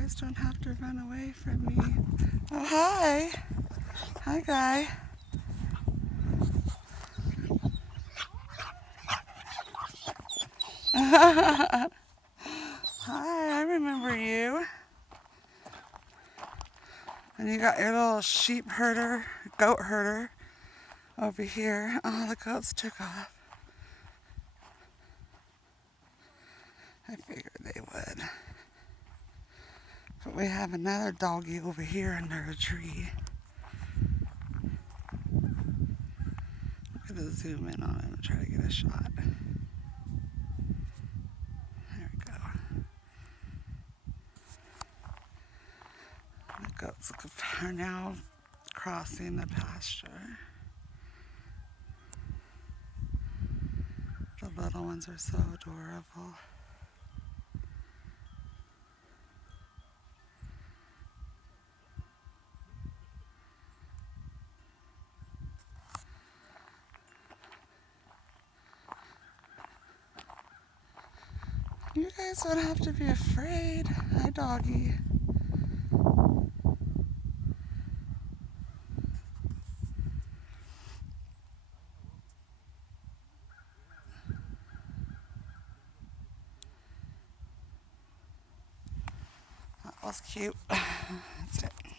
guys don't have to run away from me. Oh, hi. Hi, Guy. Hi, I remember you. And you got your little sheep herder, goat herder over here. Oh, the goats took off. I figured they would. But we have another doggy over here under a tree. I'm gonna zoom in on him and try to get a shot. There we go. The goats are now crossing the pasture. The little ones are so adorable. You guys don't have to be afraid. Hi, doggy. That was cute. That's it.